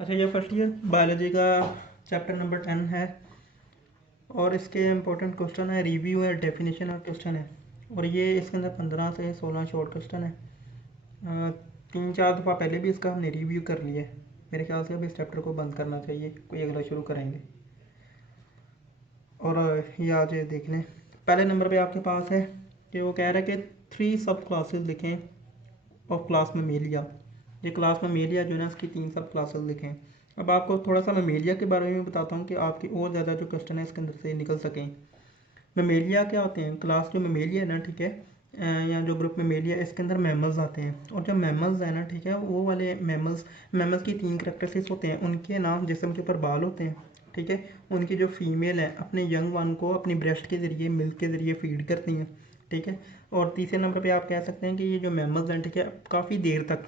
अच्छा, ये first year biology का चैप्टर नंबर 10 है और इसके इम्पोर्टेंट क्वेश्चन है, रिव्यू है, डेफिनेशन और क्वेश्चन है। और ये इसके अंदर 15 से 16 शॉर्ट क्वेश्चन है। 3-4 दफ़ा पहले भी इसका हमने रिव्यू कर लिया है। मेरे ख्याल से अब इस चैप्टर को बंद करना चाहिए, कोई अगला शुरू करेंगे। और ये आज देख लें। पहले नंबर पे आपके पास है कि वो कह रहा है कि 3 सब क्लासेस लिखें ऑफ क्लास मेमेलिया। ये क्लास मेमेलिया जो है ना, इसकी 3 सब क्लासेस लिखें। अब आपको थोड़ा सा मेमेलिया के बारे में बताता हूँ कि आपके और ज़्यादा जो क्वेश्चन है इसके अंदर से निकल सकें। मेमेलिया क्या होते हैं? क्लास जो मेमेलिया है ना, ठीक है, या जो ग्रुप मेमेलिया, इसके अंदर मैमल्स आते हैं। और जो मैमल्स है ना, ठीक है, वो वाले मैमल्स की 3 करेक्टरिस्टिक्स होते हैं। उनके नाम, जिस्म के ऊपर बाल होते हैं, ठीक है। उनकी जो फीमेल है अपने यंग वन को अपनी ब्रेस्ट के ज़रिए, मिल्क के ज़रिए फीड करती हैं, ठीक है। और तीसरे नंबर पे आप कह सकते हैं कि ये जो मैमल्स हैं, ठीक है, काफ़ी देर तक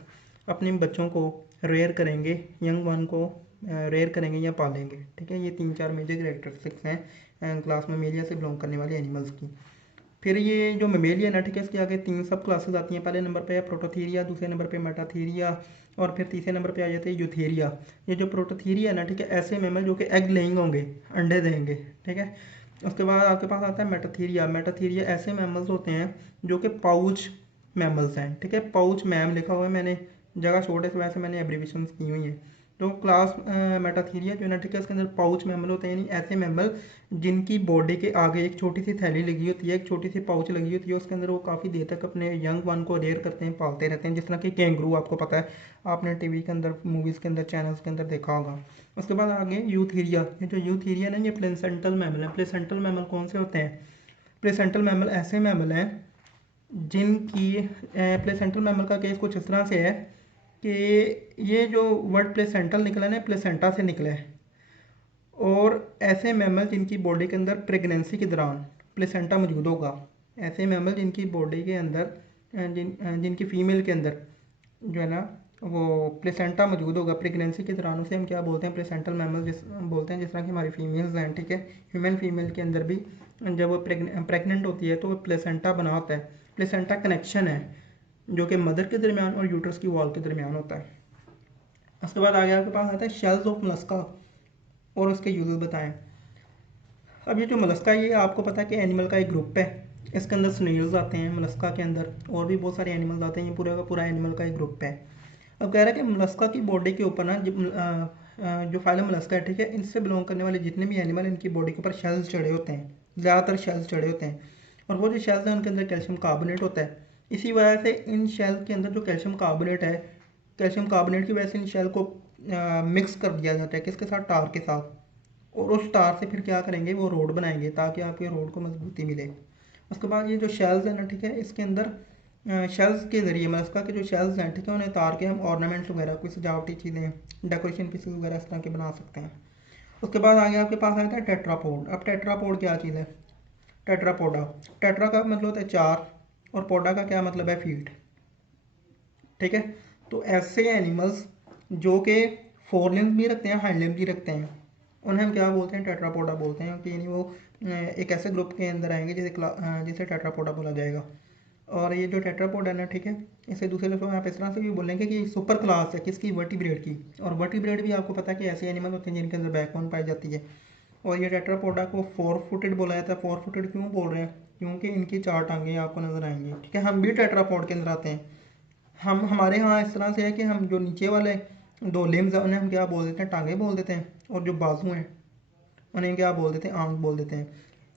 अपने बच्चों को रेयर करेंगे, यंग वन को रेयर करेंगे या पालेंगे, ठीक है। ये 3-4 मेजर करेक्टरिस्टिक्स हैं क्लास मेमेलिया से बिलोंग करने वाले एनिमल्स की। फिर ये जो मेमेलिया ना, ठीक है, इसके आगे 3 सब क्लासेस आती हैं। पहले नंबर पे है प्रोटोथीरिया, दूसरे नंबर पे मेटाथीरिया और फिर तीसरे नंबर पे आ जाते हैं यूथेरिया। ये जो प्रोटोथीरिया है ना, ठीक है, ऐसे मैमल जो कि एग लेइंग होंगे, अंडे देंगे, ठीक है। उसके बाद आपके पास आता है मेटाथीरिया। मेटाथीरिया ऐसे मैमल्स होते हैं जो कि पाउच मैमल्स हैं, ठीक है। पाउच मैम लिखा हुआ है, मैंने जगह छोटे से वैसे मैंने एब्रीविएशन की हुई है। तो क्लास मेटाथीरिया जो है ना, ठीक है, इसके अंदर पाउच मैमल होते हैं, यानी ऐसे मैमल जिनकी बॉडी के आगे एक छोटी सी थैली लगी होती है, एक छोटी सी पाउच लगी होती है, उसके अंदर वो काफ़ी देर तक अपने यंग वन को रेयर करते हैं, पालते रहते हैं, जिस तरह की कैंगरू, आपको पता है, आपने टीवी के अंदर, मूवीज़ के अंदर, चैनल्स के अंदर देखा होगा। उसके बाद आगे यूथीरिया। ये जो यूथीरिया है, ये प्लेसेंटल मैमल है। प्लेसेंटल मैमल कौन से होते हैं? प्लेसेंटल मैमल ऐसे मैमल हैं जिनकी, प्लेसेंटल मैमल का केस कुछ इस तरह से है कि ये जो वर्ड प्लेसेंटल निकला है ना, प्लेसेंटा से निकला है। और ऐसे मैमल जिनकी बॉडी के अंदर प्रेगनेंसी के दौरान प्लेसेंटा मौजूद होगा, ऐसे मैमल जिनकी बॉडी के अंदर जिनकी फीमेल के अंदर जो है ना, वो प्लेसेंटा मौजूद होगा प्रेगनेंसी के दौरान, उसे हम क्या बोलते हैं? प्लेसेंटल मैमल जिस बोलते हैं। जिस तरह की हमारी फीमेल्स हैं, ठीक है, ह्यूमन फीमेल के अंदर भी जब वो प्रेग्नेंट होती है तो वो प्लेसेंटा बना होता है। प्लेसेंटा कनेक्शन है जो कि मदर के दरमियान और यूट्रस की वॉल के दरमियान होता है। उसके बाद आगे आपके पास आता है शेल्स ऑफ मोलस्का और उसके यूजेस बताएं। अब ये जो मोलस्का है, ये आपको पता है कि एनिमल का एक ग्रुप है। इसके अंदर स्नेल्स आते हैं मोलस्का के अंदर, और भी बहुत सारे एनिमल्स आते हैं। ये पूरा का पूरा एनिमल का एक ग्रुप है। अब कह रहा है कि मोलस्का की बॉडी के ऊपर ना, जो फाइलम मोलस्का है, ठीक है, इनसे बिलोंग करने वाले जितने भी एनिमल, इनकी बॉडी के ऊपर शेल्स चढ़े होते हैं, ज़्यादातर शेल्स चढ़े होते हैं। और वो जो शेल्स हैं उनके अंदर कैल्शियम कार्बोनेट होता है। इसी वजह से इन शेल के अंदर जो कैल्शियम कार्बोनेट है, कैल्शियम कार्बोनेट की वजह से इन शेल को मिक्स कर दिया जाता है, किसके साथ? टार के साथ। और उस तार से फिर क्या करेंगे? वो रोड बनाएंगे ताकि आपके रोड को मजबूती मिले। उसके बाद ये जो शेल्स है ना, ठीक है, इसके अंदर शेल्स के ज़रिए मलस्का के जो शेल्स हैं, ठीक है, उन्हें तार के हम ऑर्नामेंट्स वगैरह, कोई सजावटी चीज़ें, डेकोरेशन पीसेस वगैरह इस तरह के बना सकते हैं। उसके बाद आगे आपके पास आता है टेट्रापोड। अब टेट्रापोड क्या चीज़ है? टेट्रापोडा, टेट्रा का मतलब होता है 4 और पोडा का क्या मतलब है? फीट, ठीक है। तो ऐसे एनिमल्स जो कि 4 लिम्स भी रखते हैं, हाइंड लिम्स भी रखते हैं, उन्हें हम क्या बोलते हैं? टेट्रापोडा बोलते हैं। कि यानी वो एक ऐसे ग्रुप के अंदर आएंगे जिसे टेट्रापोडा बोला जाएगा। और ये जो टेट्रापोड है ना, ठीक है, इसे दूसरे लफ्ज़ों में आप इस तरह से भी बोलेंगे कि सुपर क्लास है किसकी? वर्टिब्रेट की। और वर्टिब्रेट भी आपको पता है कि ऐसे एनिमल होते हैं जिनके अंदर बैकबोन पाई जाती है। और ये टेट्रापोडा को 4 फुटेड बोला जाता है। 4 फुटेड क्यों बोल रहे हैं? क्योंकि इनकी 4 टांगें आपको नजर आएंगी, ठीक है। हम भी टेट्रापोड के अंदर आते हैं। हम हमारे यहाँ इस तरह से है कि हम जो नीचे वाले 2 लिम्स हैं उन्हें हम क्या बोल देते हैं? टांगे बोल देते हैं। और जो बाजू हैं उन्हें क्या बोल देते हैं? आंख बोल देते हैं,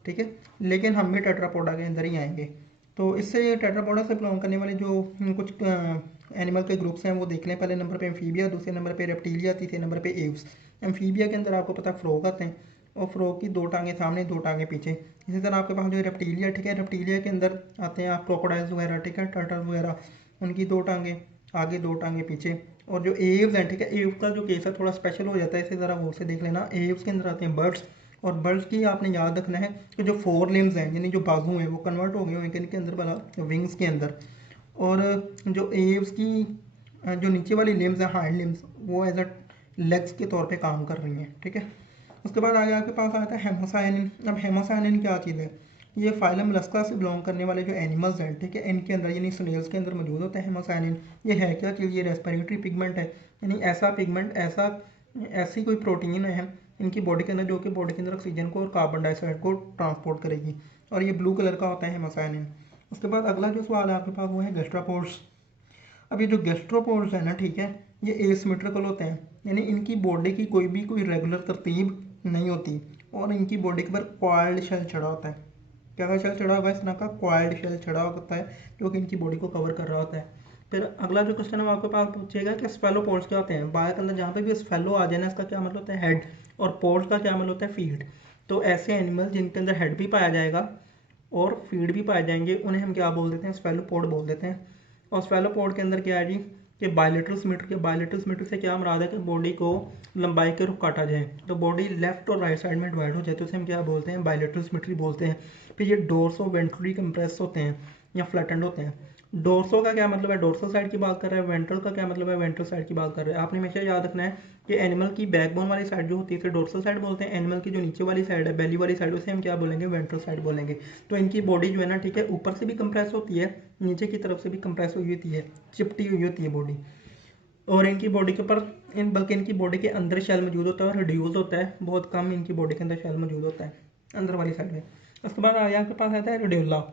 ठीक है। लेकिन हम भी टेट्रापोडा के अंदर ही आएंगे। तो इससे टेट्रापोडा से बिलोंग करने वाले जो कुछ एनिमल के ग्रुप्स हैं वो देख लें। पहले नंबर पे एम्फीबिया, दूसरे नंबर पे रेप्टिलिया, तीसरे नंबर पे एव्स। एम्फीबिया के अंदर आपको पता है फ्रॉग आते हैं, और फ्रॉग की 2 टांगें सामने, 2 टांगें पीछे। इसी तरह आपके पास जो रेप्टिलिया, ठीक है, रेप्टिलिया के अंदर आते हैं आप क्रोकोडाइल्स वगैरह, ठीक है, टर्टल वगैरह, उनकी 2 टांगें आगे, 2 टांगें पीछे। और जो एव्स हैं, ठीक है, एव्स का जो केस है थोड़ा स्पेशल हो जाता है, इसे ज़रा गौर से देख लेना। एव्स के अंदर आते हैं बर्ड्स। और बर्ड्स की आपने याद रखना है कि जो 4 लिम्स हैं, यानी जो बाजू हैं, वो कन्वर्ट हो गए हैं इनके अंदर वाला विंग्स के अंदर। और जो एव्स की जो नीचे वाली लिम्स हैं, हाइंड लिम्स, वो एज अ लेग्स के तौर पे काम कर रही हैं, ठीक है। उसके बाद आगे आपके पास आता है हेमोसायनिन। अब हेमोसायनिन क्या चीज़ है? ये फाइलम मोलस्का से बिलोंग करने वाले जो एनिमल्स हैं, ठीक है, इनके अंदर यानी स्नेल्स के अंदर मौजूद होता है हेमोसायनिन। ये है क्या चीज़? ये रेस्पिरेटरी पिगमेंट है, यानी ऐसा पिगमेंट, ऐसा ऐसी कोई प्रोटीन है इनकी बॉडी के अंदर जो कि बॉडी के अंदर ऑक्सीजन को और कार्बन डाइऑक्साइड को ट्रांसपोर्ट करेगी, और ये ब्लू कलर का होता है हेमोसायनिन। उसके बाद अगला जो सवाल है आपके पास वो है गैस्ट्रोपोड्स। अब ये जो गैस्ट्रोपोड्स है ना, ठीक है, ये एसिमेट्रिकल होते हैं, यानी इनकी बॉडी की कोई रेगुलर तरतीब नहीं होती, और इनकी बॉडी के ऊपर कॉइल्ड शेल चढ़ा होता है। कैसा शेल चढ़ा होगा? इस तरह का कॉइल्ड शेल चढ़ा होता है जो कि इनकी बॉडी को कवर कर रहा होता है। फिर अगला जो क्वेश्चन है वो आपके पास पूछेगा कि स्फेलोपोड्स क्या होते हैं। बायो के अंदर जहाँ पे भी स्फेलो आ जाए ना, इसका क्या मतलब होता है? हेड, और पोड्स का क्या मतलब होता है? फीड। तो ऐसे एनिमल जिनके अंदर हेड भी पाया जाएगा और फीड भी पाए जाएंगे उन्हें हम क्या बोल देते हैं? स्फेलोपोड बोल देते हैं। और स्फेलोपोड के अंदर क्या है जी कि बायलेटरल सिमेट्री के बायलेटरल सिमेट्री से क्या मुराद है कि बॉडी को लंबाई के रुख काटा जाए, तो बॉडी लेफ्ट और राइट साइड में डिवाइड हो जाए तो उसे हम क्या बोलते हैं? बायलेटरल सिमेट्री बोलते हैं। फिर ये डोर्सो वेंट्रली कंप्रेस होते हैं या फ्लैटेंड होते हैं। डोर्सो का क्या मतलब है? डोर्सल साइड की बात कर रहा है। वेंट्रल का क्या मतलब है? वेंट्रल साइड की बात कर रहे हैं। आपने हमेशा याद रखना है कि एनिमल की बैकबोन वाली साइड जो होती है डोर्सल साइड बोलते हैं। एनिमल की जो नीचे वाली साइड है, बेली वाली साइड, उसे हम क्या बोलेंगे? वेंट्रल साइड बोलेंगे। तो इनकी बॉडी जो है ना, ठीक है, ऊपर से भी कंप्रेस होती है, नीचे की तरफ से भी कंप्रेस हुई होती है, चिपटी हुई होती है बॉडी। और इनकी बॉडी के ऊपर बल्कि इनकी बॉडी के अंदर शेल मौजूद होता है और रिड्यूस होता है, बहुत कम इनकी बॉडी के अंदर शेल मौजूद होता है अंदर वाली साइड में। उसके बाद आगे आपके पास आता है रेडियोला।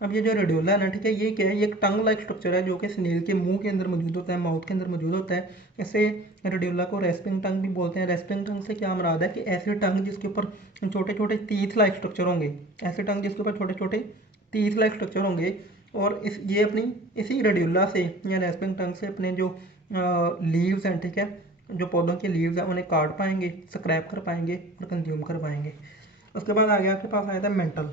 अब ये जो रेडियोला है ना, ठीक है, ये क्या है? ये एक टंग लाइक स्ट्रक्चर है जो कि स्नेल के मुंह के अंदर मौजूद होता है, माउथ के अंदर मौजूद होता है। इसे रेडियोला को रेस्पिंग टंग भी बोलते हैं। रेस्पिंग टंग से क्या मुराद है कि ऐसे टंग जिसके ऊपर छोटे छोटे टीथ लाइक स्ट्रक्चर होंगे, ऐसे टंग जिसके ऊपर छोटे छोटे टीथ लाइक स्ट्रक्चर होंगे, और ये अपनी इसी रेडियोला से या रेस्पिंग टंग से अपने जो लीव्स हैं, ठीक है, जो पौधों के लीव्स हैं उन्हें काट पाएंगे, स्क्रैप कर पाएंगे और कंज्यूम कर पाएंगे। उसके बाद आगे आपके पास आया था मेंटल।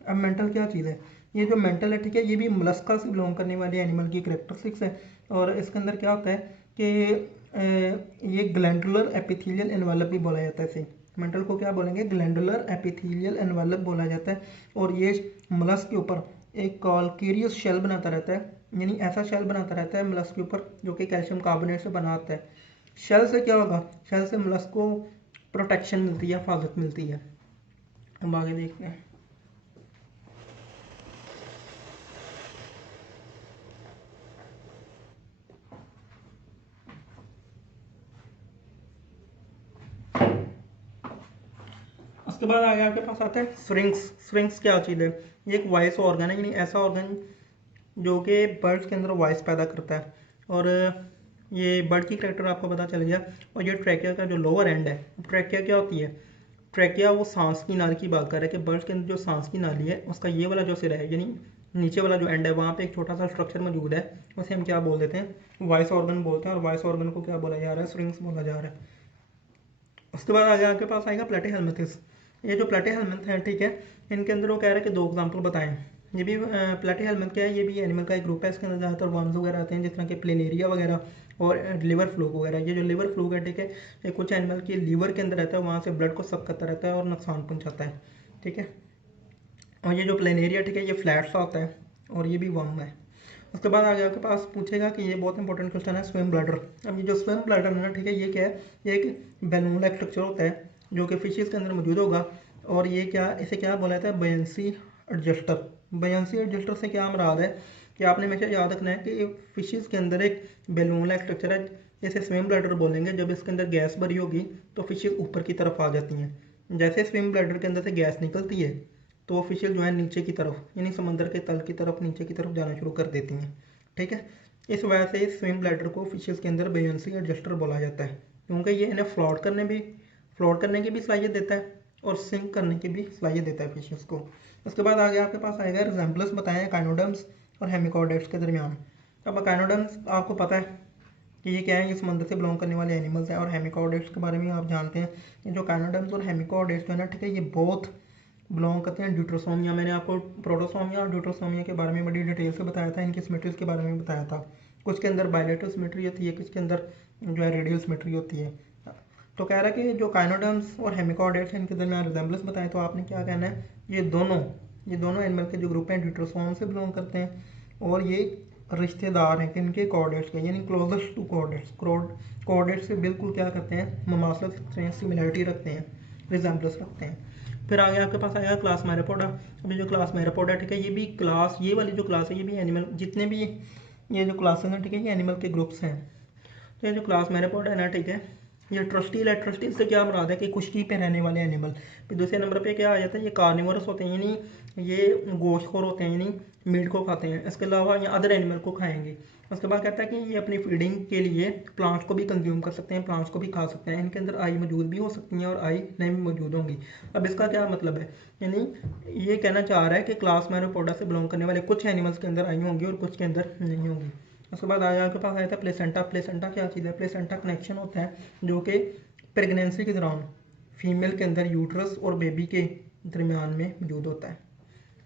अब मेंटल क्या चीज़ है? ये जो मेंटल है, ठीक है, ये भी मोलस्का से बिलोंग करने वाले एनिमल की करेक्टरिस्टिक्स है। और इसके अंदर क्या होता है कि ये ग्लैंडुलर एपिथेलियल एनवेलप भी बोला जाता है इसे। मेंटल को क्या बोलेंगे? ग्लैंडुलर एपिथेलियल एनवेलप बोला जाता है। और ये मोलस्क के ऊपर एक कॉलकेरियस शेल बनाता रहता है, यानी ऐसा शेल बनाता रहता है मोलस्क के ऊपर जो कि कैल्शियम कार्बोनेट से बना होता है। शेल से क्या होगा? शेल से मोलस्क को प्रोटेक्शन मिलती है, हिफाजत मिलती है। हम आगे देखते हैं। उसके बाद आगे आपके पास आता है स्फिंक्स। स्फिंक्स क्या चीज़ है? ये एक वॉइस ऑर्गन है, यानी ऐसा ऑर्गन जो कि बर्ड्स के अंदर वॉइस पैदा करता है। और ये बर्ड की करेक्टर आपको पता चल गया। और ये ट्रैकिया का जो लोअर एंड है, ट्रैकिया क्या होती है? ट्रैकिया वो सांस की नाली की बात कर रहा है कि बर्ड्स के अंदर जो सांस की नाली है उसका ये वाला जो सिरा है, यानी नीचे वाला जो एंड है, वहाँ पे एक छोटा सा स्ट्रक्चर मौजूद है, उसे हम क्या बोल देते हैं? वॉइस ऑर्गन बोलते हैं। और वॉइस ऑर्गन को क्या बोला जा रहा है? स्फिंक्स बोला जा रहा है। उसके बाद आगे आपके पास आएगा प्लेटीहेल्मिन्थस। ये जो प्लेटीहेल्मिन्थ है, ठीक है, इनके अंदर वो कह रहा है कि दो एग्जांपल बताएं। ये भी प्लेटीहेल्मिन्थ क्या है? ये भी एनिमल का एक ग्रुप है। इसके अंदर ज़्यादातर वर्म्स वगैरह आते हैं, जिस तरह के प्लेनेरिया वगैरह और लिवर फ्लूक वगैरह। ये जो लिवर फ्लूक है, ठीक है, ये कुछ एनिमल के लीवर के अंदर रहता है, वहाँ से ब्लड को सक करता रहता है और नुकसान पहुँचाता है, ठीक है। और ये जो प्लेनेरिया, ठीक है, ये फ्लैट सा होता है और ये भी वर्म है। उसके बाद आगे आपके पास पूछेगा कि ये बहुत इंपॉर्टेंट क्वेश्चन है, स्विम ब्लैडर। अब ये जो स्विम ब्लैडर है ना, ठीक है, ये क्या है? ये एक बैलून लाइक स्ट्रक्चर होता है जो कि फिशेस के अंदर मौजूद होगा। और ये क्या, इसे क्या बोला जाता है? बयंसी एडजस्टर। बयंसी एडजस्टर से क्या मुराद है कि आपने हमेशा याद रखना है कि फिशेस के अंदर एक बैलून लाइक स्ट्रक्चर है, जैसे स्विम ब्लैडर बोलेंगे। जब इसके अंदर गैस भरी होगी तो फिशेस ऊपर की तरफ आ जाती हैं। जैसे स्विम ब्लैडर के अंदर से गैस निकलती है तो वो फिशेस जो है नीचे की तरफ, यानी समंदर के तल की तरफ, नीचे की तरफ जाना शुरू कर देती हैं, ठीक है। इस वजह से स्विम ब्लैडर को फिशेस के अंदर बेयंसी एडजस्टर बोला जाता है, क्योंकि ये इन्हें फ्लोट करने की भी सलाहियत देता है और सिंक करने की भी सलाहियत देता है फिशेस को। उसके बाद आगे आपके पास आएगा रिजेम्बलेंस बताएं एकाइनोडर्म्स और हेमिकॉर्डेट्स के दरमियान। अब एकाइनोडर्म्स आपको पता है कि ये क्या है? ये समुद्र से बिलोंग करने वाले एनिमल्स हैं। और हेमिकॉर्डेट्स के बारे में आप जानते हैं कि जो एकाइनोडर्म्स और हेमिकॉर्डेट्स जो है ना, ठीक है, ये बहुत बिलोंग करते हैं ड्यूट्रोसोमिया। मैंने आपको प्रोटोसोमिया और ड्यूट्रोसोमिया के बारे में बड़ी डिटेल से बताया था, इनकी सिमेट्रीज के बारे में बताया था। कुछ के अंदर बायलेटरल सिमेट्री होती है, कुछ के अंदर जो है रेडियल सिमेट्री होती है। तो कह रहा है कि जो काइनोडर्म्स और हेमिकॉर्डेट्स हैं इनके दरमियान रिजेम्बलेंस बताएं, तो आपने क्या कहना है? ये दोनों एनिमल के जो ग्रुप हैं ड्यूट्रोसोम से बिलोंग करते हैं और ये रिश्तेदार हैं किनके? कॉर्डेट्स के, यानी क्लोजेस्ट टू कॉर्डेट्स। कॉर्डेट्स से बिल्कुल क्या करते हैं? ममासलत रखते हैं, सिमिलरिटी रखते हैं, रिजेम्बलेंस रखते हैं। फिर आगे आपके पास आएगा क्लास मैरोपोडा। अभी जो क्लास मैरोपोडा, ठीक है, ये भी क्लास, ये वाली जो क्लास है, ये भी एनिमल, जितने भी ये जो क्लासेस हैं, ठीक है, ये एनिमल के ग्रुप्स हैं। तो ये जो क्लास मैरोपोडा है ना, ठीक है, ये ट्रस्टील है, ट्रस्टील से क्या मुराद है कि खुश्की पे रहने वाले एनिमल। फिर दूसरे नंबर पे क्या आ जाता है, ये कार्निवरस होते हैं, यानी ये गोश्तखोर होते हैं, यानी मीट को खाते हैं। इसके अलावा ये अदर एनिमल को खाएंगे। उसके बाद कहता है कि ये अपनी फीडिंग के लिए प्लांट्स को भी कंज्यूम कर सकते हैं, प्लांट्स को भी खा सकते हैं। इनके अंदर आई मौजूद भी हो सकती हैं और आई नहीं भी मौजूद होंगी। अब इसका क्या मतलब है, यानी ये कहना चाह रहा है कि क्लास मैरोपोडा से बिलोंग करने वाले कुछ एनिमल्स के अंदर आई होंगी और कुछ के अंदर नहीं होंगी। उसके बाद आया आपके पास आया था प्लेसेंटा। प्लेसेंटा क्या चीज़ है, प्लेसेंटा कनेक्शन होता है जो कि प्रेगनेंसी के दौरान फीमेल के अंदर यूट्रस और बेबी के दरमियान में मौजूद होता है।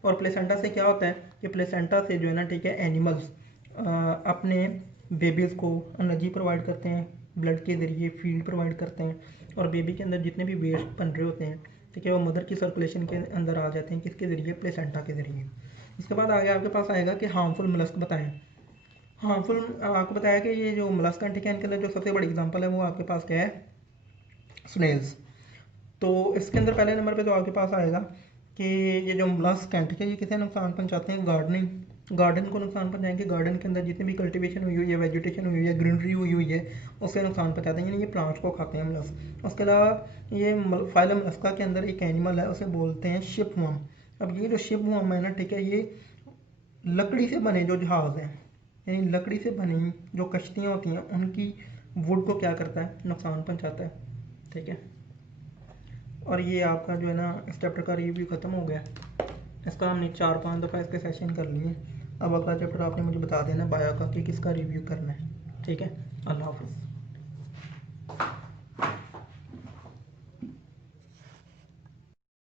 और प्लेसेंटा से क्या होता है कि प्लेसेंटा से जो है ना, ठीक है, एनिमल्स अपने बेबीज़ को एनर्जी प्रोवाइड करते हैं, ब्लड के ज़रिए फीड प्रोवाइड करते हैं, और बेबी के अंदर जितने भी वेस्ट बन रहे होते हैं, ठीक है, वो मदर की सर्कुलेशन के अंदर आ जाते हैं, किसके ज़रिए, प्लेसेंटा के ज़रिए। इसके बाद आगे आपके पास आएगा कि हार्मफुल मलस्क बताएं। हार्मफुल आपको बताया कि ये जो मलस्क हैं, ठीक है, इनके अंदर जो सबसे बड़ी एग्जांपल है वो आपके पास क्या है, स्नेल्स। तो इसके अंदर पहले नंबर पे तो आपके पास आएगा कि ये जो मलस्क हैं, ठीक है, ये किसे नुकसान पहुंचाते हैं, गार्डन को नुकसान पहुंचाएंगे। गार्डन के अंदर जितनी भी कल्टीवेशन हुई हुई है, वेजिटेशन हुई हुई है, ग्रीनरी हुई हुई है, उससे नुकसान पहुंचाते हैं, यानी ये प्लांट्स को खाते हैं मलस्क। उसके अलावा ये फाइलम मलस्का के अंदर एक एनिमल है, उसे बोलते हैं शिपवर्म। अब ये जो शिपवर्म है ना, ठीक है, ये लकड़ी से बने जो जहाज़ हैं, यानी लकड़ी से बनी जो कश्तियाँ होती हैं, उनकी वुड को क्या करता है, नुकसान पहुंचाता है, ठीक है। और ये आपका जो है ना इस चैप्टर का रिव्यू ख़त्म हो गया। इसका हमने 4-5 दफ़ा इसके सेशन कर लिए। अब अगला चैप्टर आपने मुझे बता देना बायो का कि किसका रिव्यू करना है, ठीक है। अल्लाह हाफ़िज़।